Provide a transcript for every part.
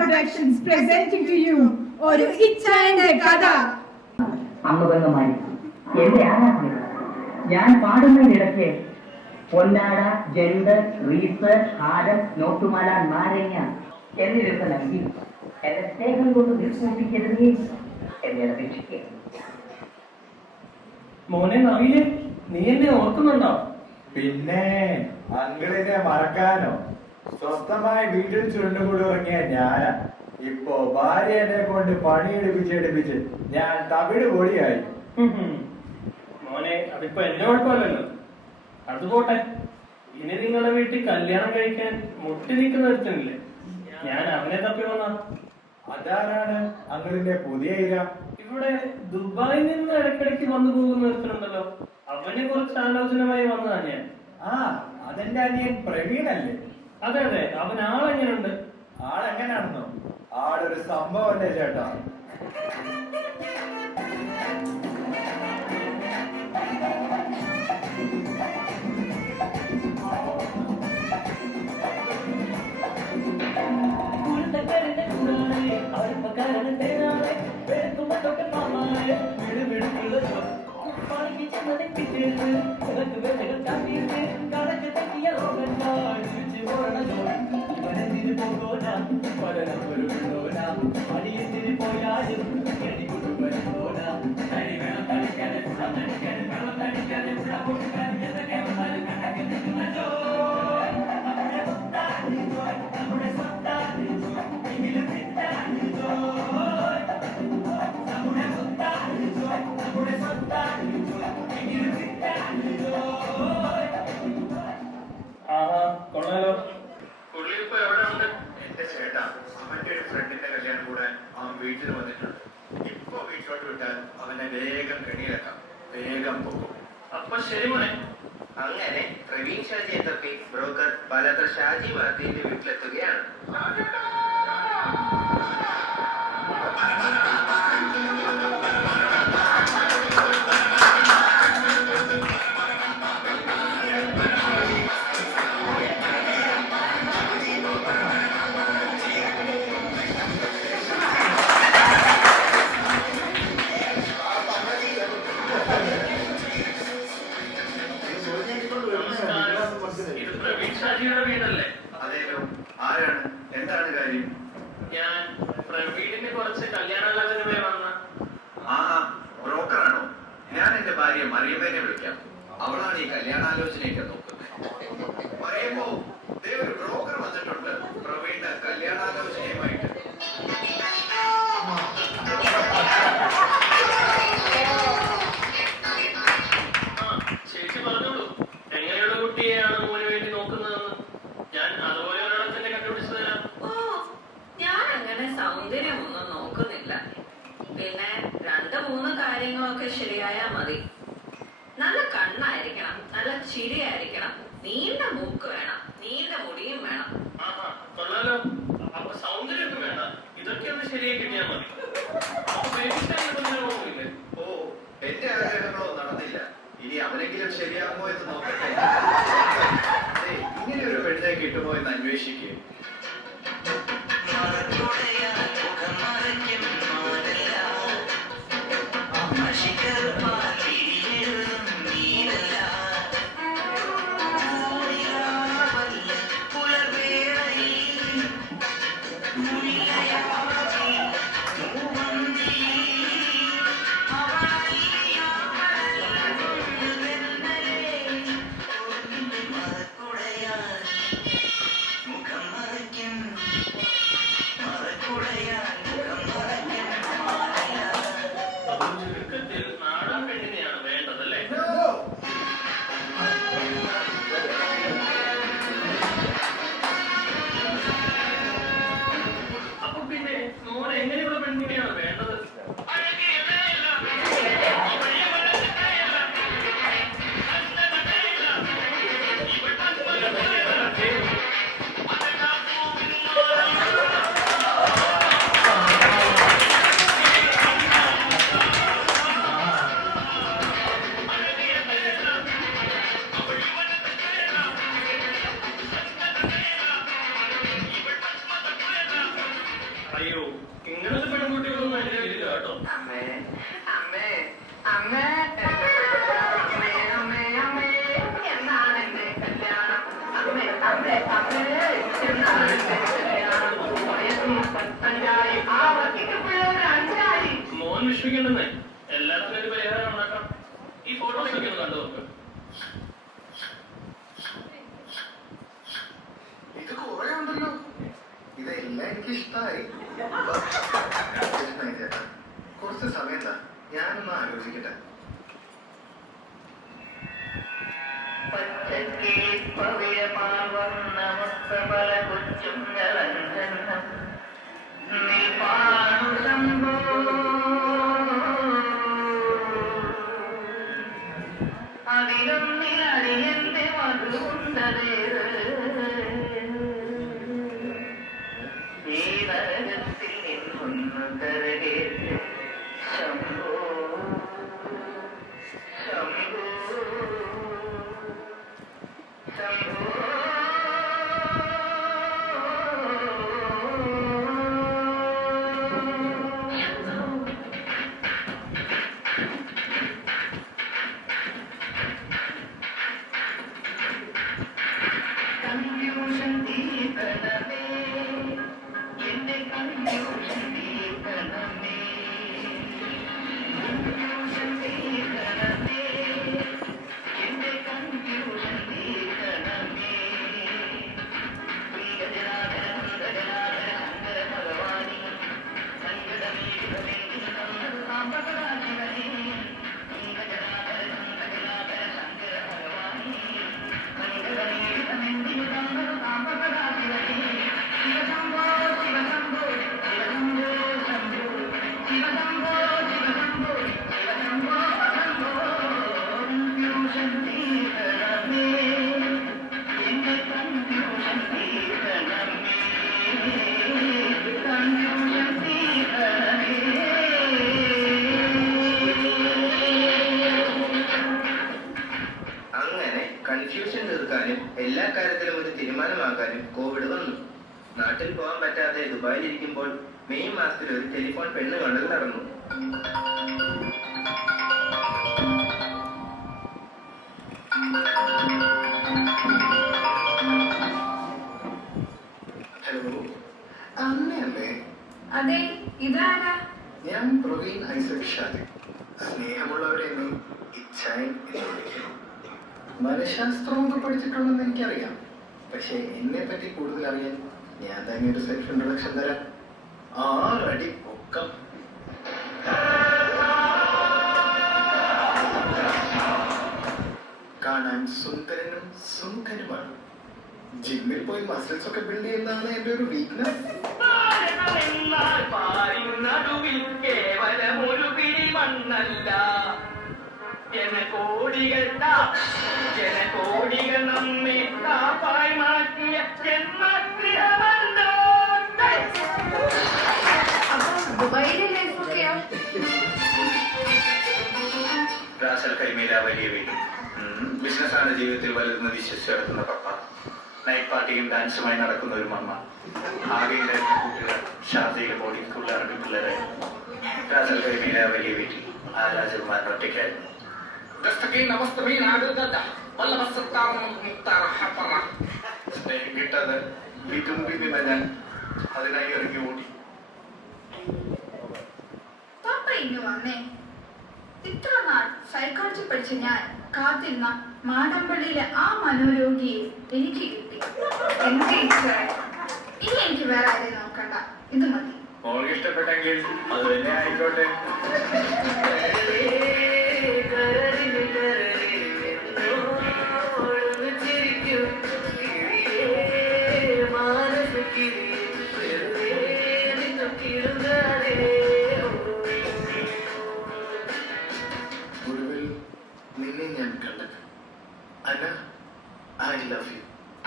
Productions presenting to you ഒരു ഇച്ഛാന്റെ കഥ. അമ്മബന്ധമായി എന്റെ ആരാധന ഞാൻ പാടുന്നതിനിടയ്ക്ക് പൊന്നാട, ജണ്ട്, റീസ്, ഹാരം, നോട്ടുമാല, നാരങ്ങ എന്നിവയൊക്കെ നൽകി എന്റെ സ്നേഹം കൊണ്ട് വിസ്മരിക്കരുതേ എന്നെ അപേക്ഷിക്കുക. മോനെ നവീനെ, നീ എന്നെ ഓർക്കുന്നുണ്ടോ? പിന്നെ അങ്കിളിനെ മറക്കാനോ? സ്വസ്ഥമായി വീട്ടിൽ ചുരുണ്ടുകൂടി ഉറങ്ങിയ ഞാനാ ഇപ്പോ ഭാര്യനെ കൊണ്ട് പണിയെടുപ്പിച്ച് ഞാൻ തമിഴ് പൊടിയായി. മോനെ, അതിപ്പോ എന്റെ കുഴപ്പമല്ലല്ലോ. അതുപോട്ടെ, ഇനി നിങ്ങളുടെ വീട്ടിൽ കല്യാണം കഴിക്കാൻ മുട്ടി നിൽക്കുന്ന ഒരുത്തനില്ലേ? ഞാൻ അവനെ തപ്പി വന്ന. അതാരാണ് അങ്കിളിന്റെ പുതിയ ഇര? ഇവിടെ ദുബായിൽ നിന്ന് ഇടയ്ക്കിടയ്ക്ക് വന്നു പോകുന്ന ഒരുത്തനുണ്ടല്ലോ, അവനെ കുറിച്ച് ആലോചനമായി വന്നതാ ഞാൻ. ആ, അതെന്റെ അനിയൻ പ്രവീണല്ലേ? അതെ അതെ, അവൻ ആളെങ്ങനെയുണ്ട്? ആളെങ്ങനെയാണെന്നോ? ആളൊരു സംഭവമല്ലേ ചേട്ടാ. കൊള്ളാലോ. എന്റെ ചേട്ടാ, അവന്റെ ഒരു ഫ്രണ്ടിന്റെ കല്യാണം കൂടെ അവൻ വീട്ടിൽ വന്നിട്ടുണ്ട്. ഇപ്പൊ വീട്ടിലോട്ട് വിട്ടാൽ അവനെ വേഗം കെണിയിലെക്കാം, വേഗം പോകും. അപ്പൊ ശരി മോനെ. അങ്ങനെ പ്രവീൺ ഷാജിയെ തപ്പി ബ്രോക്കർ പലത്ര ഷാജി മാർത്തിന്റെ വീട്ടിലെത്തുകയാണ്. ഇത് പ്രവീൺ ഷാജിയുടെ വീടല്ലേ? അതേലോ, ആരാണ്? എന്താണ് കാര്യം? ഞാൻ പ്രവീണിന് കുറച്ച് കല്യാണാലോചനമായി വന്ന. ആഹാ, ബ്രോക്കറാണോ? ഞാൻ എന്റെ ഭാര്യ മറിയമ്മേനെ വിളിക്കാം. അവളാണ് ഈ കല്യാണാലോചനയൊക്കെ നോക്കുന്നത്. മറിയമ്മോ, ദേ ഒരു ബ്രോക്കർ വന്നിട്ടുണ്ട് പ്രവീണിന്റെ കല്യാണാലോചനയുമായിട്ട്. ചേച്ചി പറഞ്ഞോളൂ, എങ്ങനെയുള്ള കുട്ടിയെയാണ് മോന് വേണ്ടി നോക്കുന്നതെന്ന്. ഞാൻ അതുപോലെ ഒരാളെ തന്നെ കണ്ടുപിടിച്ചു തരാം. ഓ, ഞാൻ അങ്ങനെ സൗന്ദര്യമൊന്നും നോക്കുന്നില്ല. പിന്നെ 2-3 കാര്യങ്ങളൊക്കെ ശരിയായാ മതി. നല്ല കണ്ണായിരിക്കണം, നല്ല ചിരിയായിരിക്കണം, നീണ്ട മൂക്ക് വേണം, നീണ്ട മുടിയും വേണം. ആഹാ, കൊള്ളാലോ. അപ്പൊ സൗന്ദര്യമൊക്കെ വേണ്ട, ഇതൊക്കെ ഒന്ന് ശരിയായി കിട്ടിയാൽ മതി. അപ്പൊ baby style ഒന്നും നോക്കില്ലേ? ഓ, എന്റെ ആഗ്രഹങ്ങളോ നടന്നില്ല. ഇനി അവനെങ്കിലും ശരിയാകുമോ എന്ന് നോക്കട്ടെ. ഇങ്ങനെ ഒരു പെണ്ണിനെ കിട്ടുമോ എന്ന് അന്വേഷിക്കുക. അയ്യോ ഇങ്ങനത്തെ പെൺകുട്ടികളൊന്നും എന്റെ വീട്ടിൽ കേട്ടോ. അമ്മേ അമ്മേ അമ്മേ അമ്മേ അമ്മേ അമ്മേ എന്നാണ് എന്റെ കല്യാണം? അമ്മേ അമ്മേ അമ്മേ എന്നാണ് എന്റെ കല്യാണം? അഞ്ചായി ആവർത്തിക്കപ്പെടുന്ന അഞ്ചായി. മോൻ വിശ്വസിക്കണ്ടെന്നേ, എല്ലാത്തിനും ഒരു പരിഹാരം ഉണ്ടാക്കാം. ഈ ഫോട്ടോസ് ഒക്കെ ഒന്ന് കണ്ടു നോക്ക്. ഇത് കുറെ ഉണ്ടല്ലോ. ഇതെല്ലാം എനിക്ക് ഇഷ്ടമായി. ചേട്ടാ കുറച്ച് സമയം താ, ഞാനൊന്ന് ആലോചിക്കട്ടെ. അതിലൊന്നിലടിയന്റെ മധുണ്ടതേ ഈ നരകത്തിൽ നിന്നൊന്നു കരകേറ്റ് ശംഭോ ശംഭോ ശംഭോ. കൺഫ്യൂഷൻ തീർക്കണമേ, എന്റെ കൺഫ്യൂഷൻ തീർക്കണമേ, കൺഫ്യൂഷൻ തീർക്കണമേ, എന്റെ കൺഫ്യൂഷൻ തീർക്കണമേ. ശ്രീഗജനാഥന സുന്ദരനാഥന ശങ്കര ഭഗവാനി സങ്കടമേഘമെങ്കിൽ തന്നത് സാമ്പകരാശിവനേ. ശ്രീഗജനാഥന സുന്ദരനാഥന ശങ്കര ഭഗവാനി സങ്കടമേഘമെങ്കിൽ തന്നത് സാമ്പകരാശിവനേ. ശിവശംഭോ ശിവശംഭോ ശിവശംഭോ ശംഭോ ശിവശംഭോ ശിവശംഭോ ശിവശംഭോ ശംഭോ. കൺഫ്യൂഷൻ തീർക്കണമേ, എന്റെ കൺഫ്യൂഷൻ തീർക്കണമേ, കൺഫ്യൂഷൻ തീർക്കണമേ. അങ്ങനെ കൺഫ്യൂഷൻ തീർക്കാനും എല്ലാ കാര്യത്തിലും ഒരു തീരുമാനമാക്കാനും കോവിഡ് വന്നു. നാട്ടിൽ പോകാൻ പറ്റാതെ ദുബായിലിരിക്കുമ്പോൾ മെയ് മാസത്തിൽ ഒരു ടെലിഫോൺ പെണ്ണ് കണ്ടൽ നടന്നു. ഹലോ, അമ്മയല്ലേ? അതെ, ഇതാരാ? ഞാൻ പ്രവീൺ ഐസക് ഷാജി. സ്നേഹമുള്ളവരെ എന്നെ ഇച്ഛായൻ എന്ന് വിളിക്കും. മനഃശാസ്ത്രമൊക്കെ പഠിച്ചിട്ടുണ്ടെന്ന് എനിക്കറിയാം. പക്ഷെ എന്നെ പറ്റി കൂടുതൽ അറിയാൻ ഞാൻ തന്നെ ഒരു സെൽഫ് ഇൻട്രൊഡക്ഷൻ തരാം. 6 അടി പൊക്കം, കാണാൻ സുന്ദരനും സുമുഖനുമാണ്. ജിമ്മിൽ പോയി മസിൽസ് ഒക്കെ ബിൽഡ് ചെയ്യുന്നതാണ് എന്റെ ഒരു വീക്ക്നെസ്. കേവലമൊരു പിടി മണ്ണല്ല, ജനകോടികൾ നമ്മെ കാപ്പായി മാറ്റിയ ജന്മഗൃഹമല്ലോ. അപ്പൊ ദുബായിലെ ലൈഫൊക്കെയോ? റാസൽ കൈമേല വലിയ വീട്. ബിസിനസ്സാണ് ജീവിതത്തിൽ വലുതെന്ന് വിശ്വസിച്ച് നടക്കുന്ന പപ്പ. നൈറ്റ് പാർട്ടിയും ഡാൻസുമായി നടക്കുന്ന ഒരു മമ്മ. ആകെയുടെ കുട്ടികൾ ഷാർജയിലെ ബോർഡിംഗ് സ്കൂളിൽ അറബി പിള്ളേരായിരുന്നു. റാസൽ കൈമേല വലിയ വീട്ടിൽ ആരാജകുമാരൻ ഒറ്റയ്ക്കായിരുന്നു. സ്നേഹം കിട്ടാതെ വിതുമ്പി ഞാൻ അതിനായി ഇറങ്ങി ഓടി. പാപ്പ ഇങ്ങ് വന്നേ. ഇത്ര നാൾ സൈക്കോളജി പഠിച്ച ഞാൻ കാത്തിരുന്ന മാടമ്പള്ളിയിലെ ആ മനോരോഗിയെ എനിക്ക് കിട്ടി. എന്റെ ഈശ്വരൻ, ഇനി എനിക്ക് വേറെ ആരെയും നോക്കണ്ട, ഇത് മതി. മോൾക്ക് ഇഷ്ടപ്പെട്ടെങ്കിൽ അത് തന്നെ ആയിക്കോട്ടെ. ഒടുവിൽ നിന്നെ ഞാൻ കണ്ടത്. അന, I love you.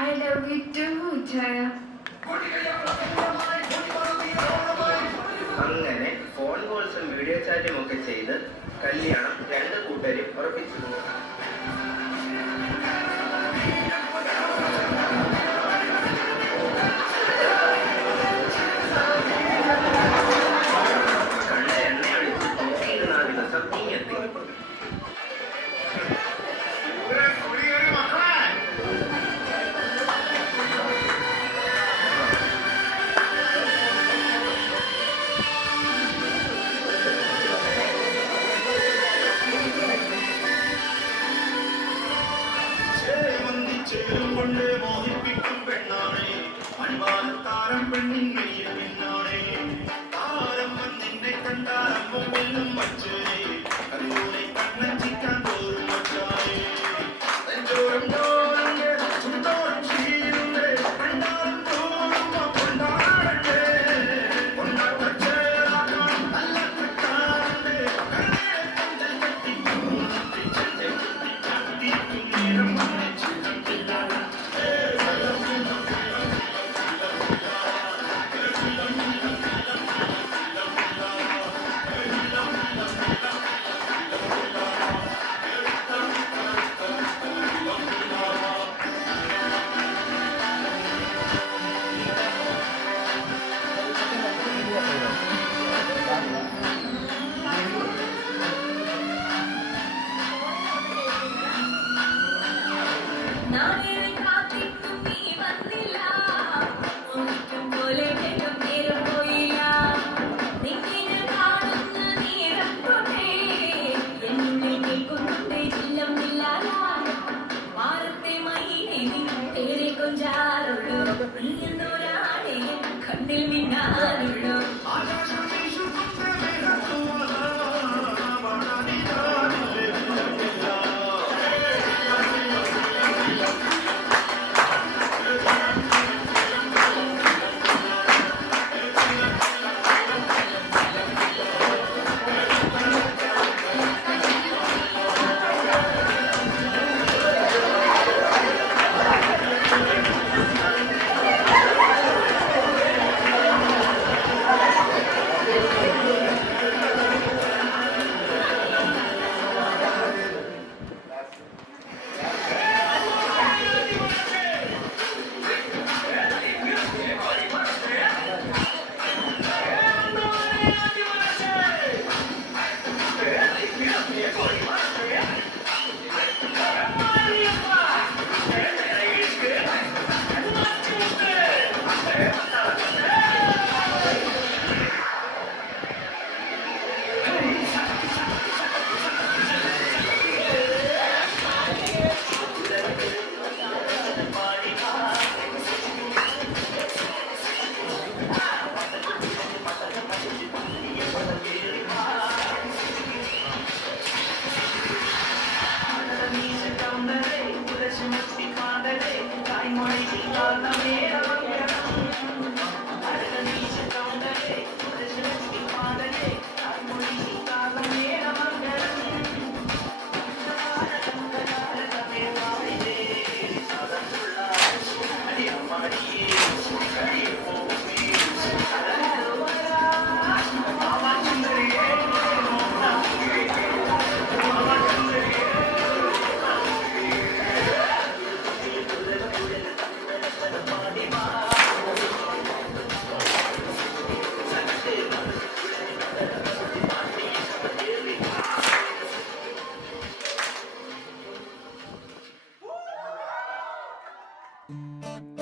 I love you too, Jaya. അങ്ങനെ ഫോൺ കോൾസും വീഡിയോ ചാറ്റും ഒക്കെ ചെയ്ത് കല്യാണം 2 കൂട്ടരും ഉറപ്പിച്ചു. നാളെ കാത്തിട്ടും നീ വന്നില്ല, ഒന്നിക്കും പോലെ വേഗം നേരം പോയില്ല. നിന്നെ കാണുന്ന നേരം തൊട്ടേ എന്നുള്ളിൽ കേൾക്കുന്നുണ്ട് ചില്ലം നില്ലാല. വാരത്തെ മൈനെ തേരെ കൊഞ്ചാറുള്ളൂ, നീ എന്നൊരാളെ കണ്ണിൽ മിന്നാറുള്ളൂ. ആകാശം